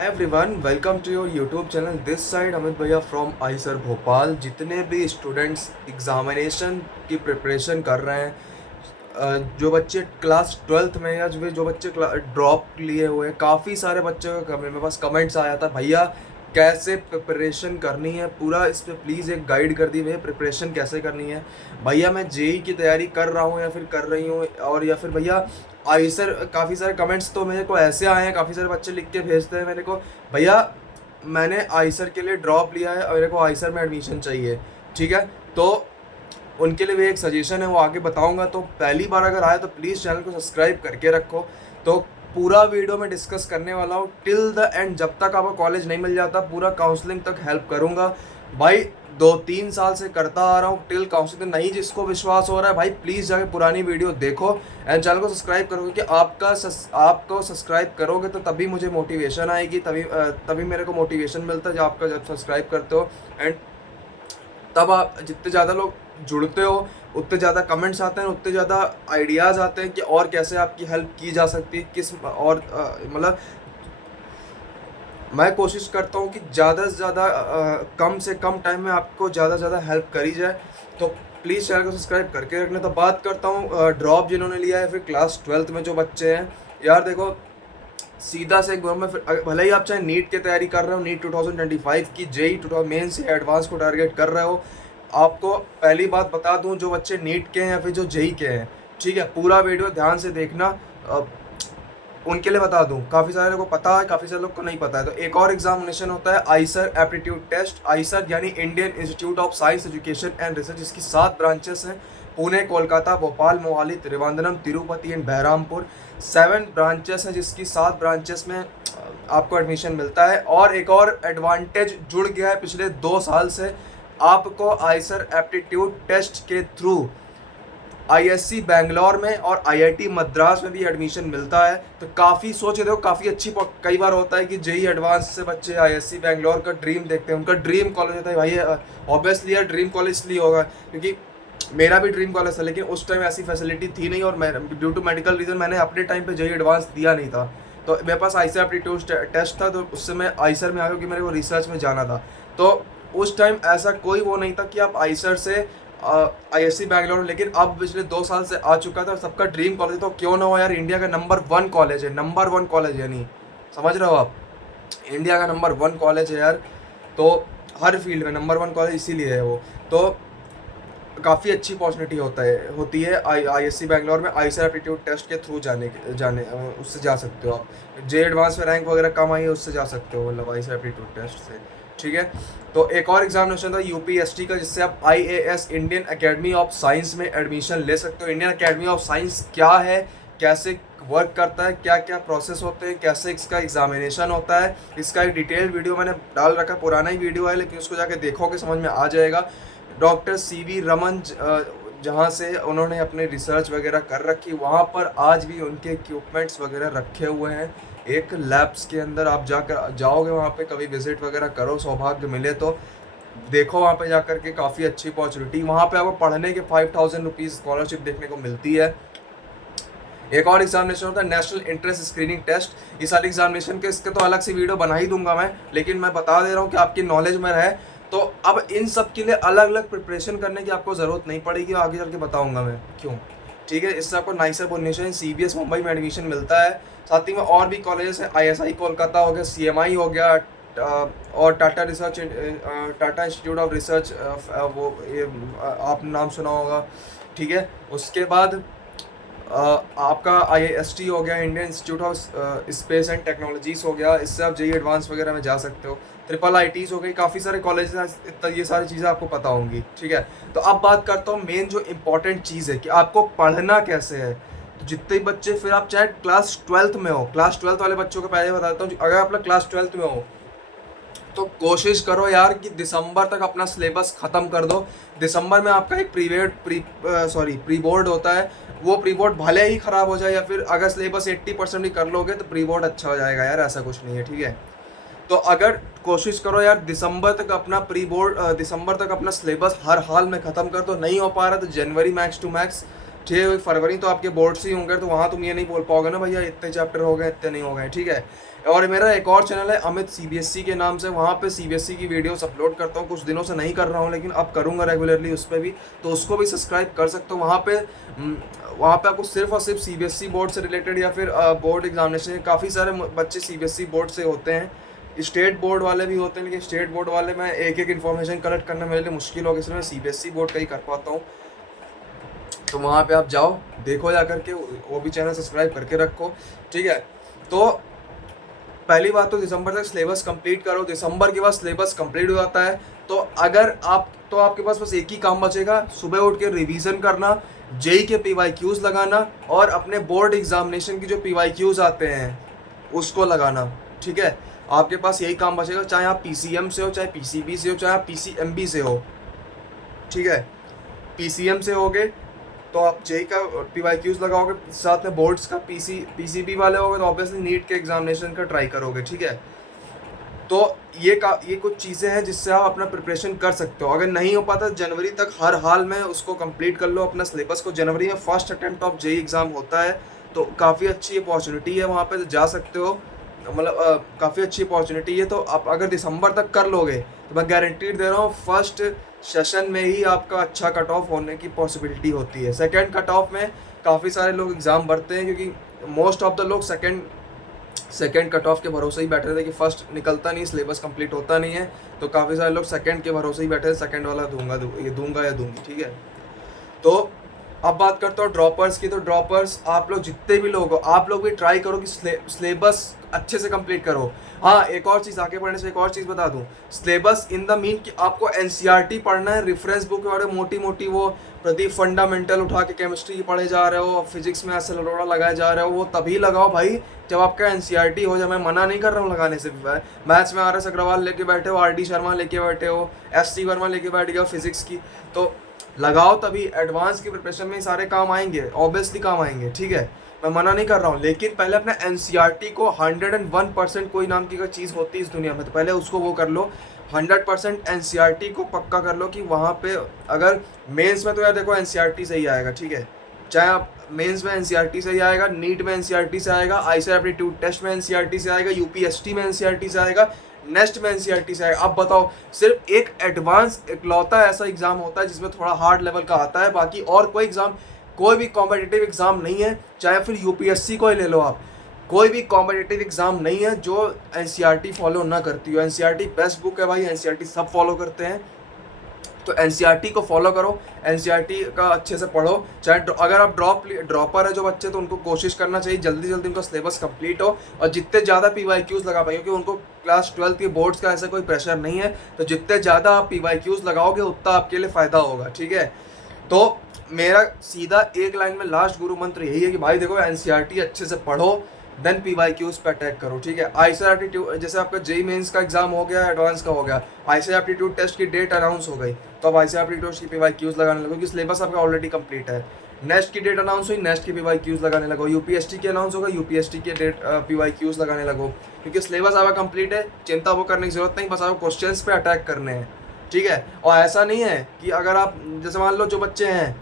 Everyone welcome to your YouTube channel this side Amit भैया from Eicher Bhopal. जितने भी students examination की प्रिपरेशन कर रहे हैं, जो बच्चे क्लास ट्वेल्थ में या जो बच्चे ड्रॉप लिए हुए हैं, काफ़ी सारे बच्चों का मेरे पास कमेंट्स आया था, भैया कैसे प्रिपरेशन करनी है, पूरा इस पर प्लीज़ एक गाइड कर दी भैया प्रिपरेशन कैसे करनी है। भैया मैं जेई की तैयारी कर रहा हूँ या फिर कर रही हूँ, और या फिर भैया आईसर, काफ़ी सारे कमेंट्स तो मेरे को ऐसे आए हैं, काफ़ी सारे बच्चे लिख के भेजते हैं मेरे को, भैया मैंने आईसर के लिए ड्रॉप लिया है और मेरे को आईसर में एडमिशन चाहिए। ठीक है, तो उनके लिए भी एक सजेशन है, वो आगे बताऊंगा। तो पहली बार अगर आए तो प्लीज़ चैनल को सब्सक्राइब करके रखो। तो पूरा वीडियो में डिस्कस करने वाला हूँ टिल द एंड, जब तक आपको कॉलेज नहीं मिल जाता पूरा काउंसलिंग तक हेल्प करूँगा भाई। 2-3 साल से करता आ रहा हूँ टिल काउंसलिंग। नहीं जिसको विश्वास हो रहा है भाई, प्लीज़ जाके पुरानी वीडियो देखो एंड चैनल को सब्सक्राइब करोगे कि आपको सब्सक्राइब करोगे तो तभी मुझे मोटिवेशन आएगी, तभी मेरे को मोटिवेशन मिलता है जब सब्सक्राइब करते हो। एंड तब आप जितने ज़्यादा लोग जुड़ते हो उतने ज़्यादा कमेंट्स आते हैं, उतने ज़्यादा आइडियाज़ आते हैं कि और कैसे आपकी हेल्प की जा सकती है, किस और मतलब मैं कोशिश करता हूँ कि ज़्यादा से ज़्यादा कम से कम टाइम में आपको ज़्यादा से ज़्यादा हेल्प करी जाए। तो प्लीज़ चैनल को सब्सक्राइब करके रखना। तो बात करता हूँ ड्रॉप जिन्होंने लिया है, फिर क्लास ट्वेल्थ में जो बच्चे हैं, यार देखो सीधा से एक बार में, फिर भले ही आप चाहे नीट की तैयारी कर रहे हो, नीट 2025 की, जेई 2000 मेंस या एडवांस को टारगेट कर रहे हो, आपको पहली बात बता दूं, जो बच्चे नीट के हैं या फिर जो जेई के हैं, ठीक है, पूरा वीडियो ध्यान से देखना। उनके लिए बता दूं, काफ़ी सारे लोगों को पता है, काफ़ी सारे लोग को नहीं पता है। तो एक और एग्जामिनेशन होता है आईसर एप्टीट्यूड टेस्ट। आईसर यानी Indian institute of science education and research, इसकी 7 ब्रांचेस हैं, पुणे, कोलकाता, भोपाल, मोहाली, त्रिवेंद्रम, तिरुपति एंड बहरामपुर। 7 ब्रांचेस हैं, जिसकी 7 ब्रांचेस में आपको एडमिशन मिलता है। और एक और एडवांटेज जुड़ गया है पिछले 2 साल से, आपको आईसर एप्टीट्यूड टेस्ट के थ्रू आईएससी बैंगलोर में और आईआईटी मद्रास में भी एडमिशन मिलता है। तो काफ़ी सोच देखो, काफ़ी अच्छी। कई बार होता है कि जेई एडवांस से बच्चे आईएससी बैंगलोर का ड्रीम देखते हैं, उनका ड्रीम कॉलेज होता है भाई। ऑब्वियसली यार ड्रीम कॉलेज इसलिए होगा क्योंकि मेरा भी ड्रीम कॉलेज था, लेकिन उस टाइम ऐसी फैसिलिटी थी नहीं, और मैं ड्यू टू मेडिकल रीज़न मैंने अपने टाइम पे जेई एडवांस दिया नहीं था। तो मेरे पास आईसर एप्टीट्यूड टेस्ट था, तो उससे मैं आईसर में आ गया क्योंकि मेरे को रिसर्च में जाना था। तो उस टाइम ऐसा कोई वो नहीं था कि आप आईसर से आईएससी बैंगलोर, लेकिन अब पिछले 2 साल से आ चुका था, सबका ड्रीम कॉलेज। तो क्यों ना हो यार, इंडिया का नंबर 1 कॉलेज है, नंबर 1 कॉलेज है, नहीं समझ रहे हो आप, इंडिया का नंबर 1 कॉलेज है यार। तो हर फील्ड में नंबर 1 कॉलेज इसीलिए है वो। तो काफ़ी अच्छी अपॉर्चुनिटी होती है आईएससी बैंगलोर में आईसर एप्टीट्यूड टेस्ट के थ्रू उससे जा सकते हो आप। जे एडवांस में रैंक वगैरह कम आई है, उससे जा सकते हो, मतलब आईसर एप्टीट्यूड टेस्ट से। ठीक है, तो एक और एग्जामिनेशन था यूपीएसटी का, जिससे आप IAS Indian academy of science में एडमिशन ले सकते हो। इंडियन एकेडमी ऑफ साइंस क्या है, कैसे वर्क करता है, क्या क्या प्रोसेस होते हैं, कैसे इसका एग्जामिनेशन होता है, इसका एक डिटेल वीडियो मैंने डाल रखा, पुराना ही वीडियो है, लेकिन उसको जाके देखोगे समझ में आ जाएगा। डॉक्टर सीवी रमन जहाँ से उन्होंने अपने रिसर्च वगैरह कर रखी, वहाँ पर आज भी उनके इक्विपमेंट्स वगैरह रखे हुए हैं एक लैब्स के अंदर। आप जाओगे वहाँ पे, कभी विजिट वगैरह करो, सौभाग्य मिले तो देखो वहाँ पे जाकर के, काफ़ी अच्छी अपॉर्चुनिटी। वहाँ पे आपको पढ़ने के 5000 रुपीज़ स्कॉलरशिप देखने को मिलती है। एक और एग्जामिनेशन होता है नेशनल इंट्रेंस स्क्रीनिंग टेस्ट। ये सारे एग्जामिनेशन के इसके तो अलग से वीडियो बना ही दूंगा मैं, लेकिन मैं बता दे रहा हूँ कि आपकी नॉलेज में रहे। तो अब इन सब के लिए अलग अलग प्रिपरेशन करने की आपको ज़रूरत नहीं पड़ेगी, आगे चल के बताऊँगा मैं क्यों। ठीक है, इससे आपको नाइसर बोनेशन सीबीएस मुंबई में एडमिशन मिलता है। साथ ही में और भी कॉलेजेस हैं, आईएसआई कोलकाता हो गया, सीएमआई हो गया, और Tata Tata institute of research, वो ये आप नाम सुना होगा। ठीक है, उसके बाद आपका आईएसटी हो गया, Indian institute of space and technologies हो गया, इससे आप जेई एडवांस वगैरह में जा सकते हो। ट्रिपल आईटीज़ हो गई, काफ़ी सारे कॉलेज हैं, ये सारी चीज़ें आपको पता होंगी। ठीक है, तो अब बात करता हूँ मेन जो इम्पोर्टेंट चीज़ है कि आपको पढ़ना कैसे है। तो जितने बच्चे, फिर आप चाहे क्लास ट्वेल्थ में हो, क्लास ट्वेल्थ वाले बच्चों को पहले बताता हूँ, अगर आप लोग क्लास ट्वेल्थ में हो तो कोशिश करो यार कि दिसंबर तक अपना सिलेबस ख़त्म कर दो। दिसंबर में आपका एक प्री बोर्ड होता है, वो प्री बोर्ड भले ही ख़राब हो जाए, या फिर अगर सिलेबस 80% भी कर लोगे तो प्री बोर्ड अच्छा हो जाएगा यार, ऐसा कुछ नहीं है। ठीक है, तो अगर कोशिश करो यार दिसंबर तक अपना सिलेबस हर हाल में ख़त्म कर दो। नहीं हो पा रहा तो जनवरी मैक्स टू मैक्स ठीक है, फरवरी तो आपके बोर्ड्स ही होंगे, तो वहाँ तुम ये नहीं बोल पाओगे ना भैया इतने चैप्टर हो गए इतने नहीं हो गए, ठीक है। और मेरा एक और चैनल है अमित सीबीएसई के नाम से, वहाँ पे सीबीएसई की वीडियोस अपलोड करता हूँ, कुछ दिनों से नहीं कर रहा हूँ लेकिन अब करूँगा रेगुलरली उस पर भी, तो उसको भी सब्सक्राइब कर सकते हो। वहाँ पे आपको सिर्फ और सिर्फ सीबीएसई बोर्ड से रिलेटेड या फिर बोर्ड एग्जामिनेशन, काफ़ी सारे बच्चे सीबीएसई बोर्ड से होते हैं, स्टेट बोर्ड वाले भी होते हैं, लेकिन स्टेट बोर्ड वाले में एक एक इन्फॉर्मेशन कलेक्ट करना मेरे लिए मुश्किल होगा, इसलिए मैं सीबीएसई बोर्ड का ही कर पाता हूँ। तो वहाँ पे आप जाओ, देखो जा करके, वो भी चैनल सब्सक्राइब करके रखो, ठीक है। तो पहली बात तो दिसंबर तक सिलेबस कंप्लीट करो। दिसंबर के बाद सिलेबस कंप्लीट हो जाता है तो अगर आप तो आपके पास बस एक ही काम बचेगा, सुबह उठ के रिवीजन करना, जेई के पीवाईक्यूज लगाना और अपने बोर्ड एग्जामिनेशन की जो पीवाईक्यूज आते हैं उसको लगाना, ठीक है। आपके पास यही काम बचेगा, चाहे आप पीसीएम से हो, चाहे पीसीबी से हो, चाहे आप पीसीएमबी से हो, ठीक है। पीसीएम से होगे तो आप जेई का पीवाईक्यूज लगाओगे, साथ में बोर्ड्स का पीसीबी वाले होगे तो ऑब्वियसली नीट के एग्जामिनेशन का ट्राई करोगे, ठीक है। तो ये कुछ चीज़ें हैं जिससे आप अपना प्रिपरेशन कर सकते हो। अगर नहीं हो पाता जनवरी तक हर हाल में उसको कंप्लीट कर लो अपना सिलेबस को। जनवरी में first attempt of JEE exam होता है, तो काफ़ी अच्छी अपॉर्चुनिटी है, वहाँ पे तो जा सकते हो, मतलब काफ़ी अच्छी अपॉर्चुनिटी है। तो आप अगर दिसंबर तक कर लोगे तो मैं गारंटीड दे रहा हूँ फर्स्ट सेशन में ही आपका अच्छा कट ऑफ होने की पॉसिबिलिटी होती है। सेकंड कट ऑफ में काफ़ी सारे लोग एग्ज़ाम भरते हैं, क्योंकि मोस्ट ऑफ द लोग सेकंड कट ऑफ के भरोसे ही बैठे रहते कि फर्स्ट निकलता नहीं, सिलेबस कंप्लीट होता नहीं है, तो काफ़ी सारे लोग सेकंड के भरोसे ही बैठे हैं, सेकंड वाला दूंगा या दूंगी, ठीक है। तो अब बात करता हूँ ड्रॉपर्स की। तो ड्रॉपर्स आप लोग जितने भी लोग हो, आप लोग भी ट्राई करो कि सिलेबस अच्छे से कंप्लीट करो। हाँ, एक और चीज़, आगे बढ़ने से एक और चीज़ बता दूँ, सिलेबस इन द मीन कि आपको एनसीईआरटी पढ़ना है, रेफरेंस बुक वाले मोटी मोटी वो प्रदीप फंडामेंटल उठा के केमिस्ट्री की पढ़े जा रहे हो, फिजिक्स में ऐसे लड़ोड़ा लगाए जा रहे हो, वो तभी लगाओ भाई जब आपका एनसीईआरटी हो जाए। मैं मना नहीं कर रहा हूँ लगाने से। मैथ्स में RS अग्रवाल लेके बैठे हो, RD शर्मा लेके बैठे हो, SC वर्मा लेके बैठ गए हो फिजिक्स की, तो लगाओ, तभी एडवांस की प्रिपरेशन में सारे काम आएंगे, ऑब्वियसली काम आएंगे, ठीक है। मैं मना नहीं कर रहा हूँ, लेकिन पहले अपने एनसीईआरटी को 101% कोई नाम की कोई चीज़ होती है इस दुनिया में, तो पहले उसको वो कर लो, 100% एनसीईआरटी को पक्का कर लो कि वहाँ पे अगर मेंस में तो यार देखो एनसीईआरटी से ही आएगा, ठीक है। चाहे आप मेंस में एनसीईआरटी से ही आएगा, नीट में एनसीईआरटी से आएगा, आईसीआर एप्टीट्यूड टेस्ट में एनसीईआरटी से आएगा, यूपीएससी में एनसीईआरटी से आएगा, नेक्स्ट में एनसीईआरटी से आएगा। अब बताओ, सिर्फ एक एडवांस इकलौता ऐसा एग्जाम होता है जिसमें थोड़ा हार्ड लेवल का आता है, बाकी और कोई एग्जाम, कोई भी कॉम्पिटिटिव एग्जाम नहीं है, चाहे फिर यूपीएससी को ही ले लो आप, कोई भी कॉम्पिटिटिव एग्जाम नहीं है जो एनसीईआरटी फॉलो ना करती हो। एनसीईआरटी बेस्ट बुक है भाई, एनसीईआरटी सब फॉलो करते हैं, तो एनसीईआरटी को फॉलो करो, एनसीईआरटी का अच्छे से पढ़ो। चाहे अगर आप ड्रॉपर है जो बच्चे, तो उनको कोशिश करना चाहिए जल्दी जल्दी उनका सिलेबस कंप्लीट हो, और जितने ज़्यादा पीवाईक्यूज लगा पाए, क्योंकि उनको क्लास 12 के बोर्ड्स का ऐसा कोई प्रेशर नहीं है, तो जितने ज़्यादा आप पीवाईक्यूज लगाओगे उतना आपके लिए फ़ायदा होगा, ठीक है। तो मेरा सीधा एक लाइन में लास्ट गुरु मंत्र यही है कि भाई देखो, एनसीईआरटी अच्छे से पढ़ो, देन पीवाईक्यूज पे अटैक करो, ठीक है। आईसीआर एप्टीट्यूड, जैसे आपका जेई मेंस का एग्जाम हो गया, एडवांस का हो गया, आईसीआर एप्टीट्यूड टेस्ट की डेट अनाउंस हो गई, तो अब आईसीआर एप्टीट्यूड की पीवाईक्यूज लगाने लगो, क्योंकि सिलेबस आपका ऑलरेडी कंप्लीट है। नेक्स्ट की डेट अनाउंस हुई, नेक्स्ट की पीवाईक्यूज लगाने लगो। यूपीएससी की अनाउंस होगा, यूपीएससी के डेट पीवाईक्यूज लगाने लगो, क्योंकि सिलेबस आपका कंप्लीट है, चिंता वो करने की जरूरत नहीं, बस आपको क्वेश्चंस पे अटैक करने हैं, ठीक है। और ऐसा नहीं है कि अगर आप, जैसे मान लो जो बच्चे हैं,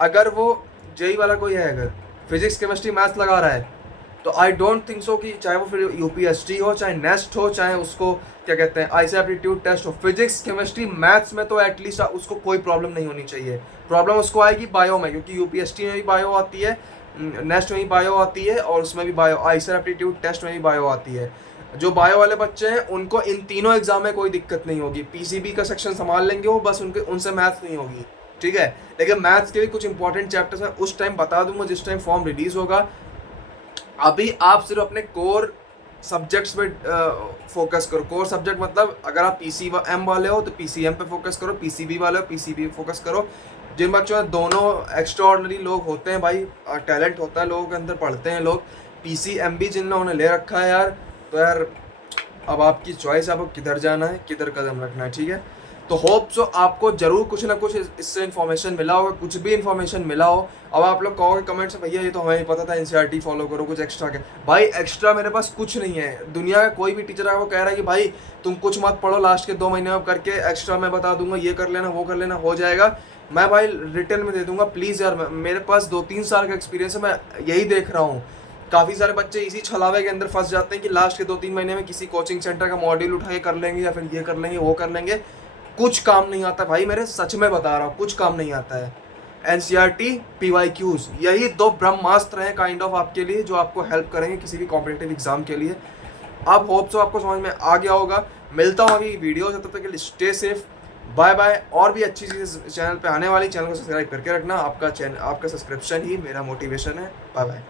अगर वो जेई वाला कोई है, अगर फिजिक्स केमिस्ट्री मैथ्स लगा रहा है, तो आई डोंट थिंक सो कि चाहे वो फिर यूपीएससी हो, चाहे नेस्ट हो, चाहे उसको क्या कहते हैं आईसीआर एप्टीट्यूड टेस्ट हो, फिजिक्स केमिस्ट्री मैथ्स में तो एटलीस्ट उसको कोई प्रॉब्लम नहीं होनी चाहिए। प्रॉब्लम उसको आएगी बायो में, क्योंकि यूपीएससी में भी बायो आती है, नेस्ट में भी बायो आती है, और उसमें भी बायो, आईसीआर एप्टीट्यूड टेस्ट में भी बायो आती है। जो बायो वाले बच्चे हैं उनको इन तीनों एग्जाम में कोई दिक्कत नहीं होगी, पीसीबी का सेक्शन संभाल लेंगे वो, बस उनसे मैथ्स नहीं होगी, ठीक है। लेकिन मैथ्स के भी कुछ इंपॉर्टेंट चैप्टर्स मैं उस टाइम बता दूंगा जिस टाइम फॉर्म रिलीज होगा। अभी आप सिर्फ अपने कोर सब्जेक्ट्स पे फोकस करो। कोर सब्जेक्ट मतलब अगर आप पीसीएम वाले हो तो पीसीएम पे फोकस करो, पीसीबी वाले हो पीसीबी पे फोकस करो। जिन बच्चों में दोनों एक्स्ट्रा ऑर्डिनरी लोग होते हैं भाई, टैलेंट होता है लोगों के अंदर, पढ़ते हैं लोग, पीसीएम भी जिन्होंने ले रखा है यार, तो यार अब आपकी चॉइस है, आपको किधर जाना है, किधर कदम रखना है, ठीक है। तो होप सो आपको जरूर कुछ ना कुछ इससे इन्फॉर्मेशन मिला होगा, कुछ भी इन्फॉर्मेशन मिला हो। अब आप लोग कहोगे कमेंट्स में, भैया ये तो हमें पता था एनसीईआरटी फॉलो करो, कुछ एक्स्ट्रा के, भाई एक्स्ट्रा मेरे पास कुछ नहीं है। दुनिया का कोई भी टीचर आपको कह रहा है कि भाई तुम कुछ मत पढ़ो, लास्ट के 2 महीने में करके एक्स्ट्रा मैं बता दूंगा, ये कर लेना वो कर लेना, हो जाएगा, मैं भाई रिटर्न में दे दूंगा। प्लीज़ यार, मेरे पास 2-3 साल का एक्सपीरियंस है, मैं यही देख रहा हूँ। काफ़ी सारे बच्चे इसी छलावे के अंदर फंस जाते हैं कि लास्ट के 2-3 महीने में किसी कोचिंग सेंटर का मॉड्यूल उठा के कर लेंगे या फिर ये कर लेंगे वो कर लेंगे। कुछ काम नहीं आता भाई, मेरे सच में बता रहा हूँ, कुछ काम नहीं आता है। एनसीईआरटी, पीवाईक्यूज, यही 2 ब्रह्मास्त्र हैं काइंड ऑफ आपके लिए, जो आपको हेल्प करेंगे किसी भी कॉम्पिटिटिव एग्जाम के लिए। आप होप सो आपको समझ में आ गया होगा। मिलता हूँ अभी वीडियो से, तब तक के लिए स्टे सेफ, बाय बाय। और भी अच्छी चीज़ें चैनल पे आने वाली, चैनल को सब्सक्राइब करके रखना। आपका सब्सक्रिप्शन ही मेरा मोटिवेशन है। Bye bye.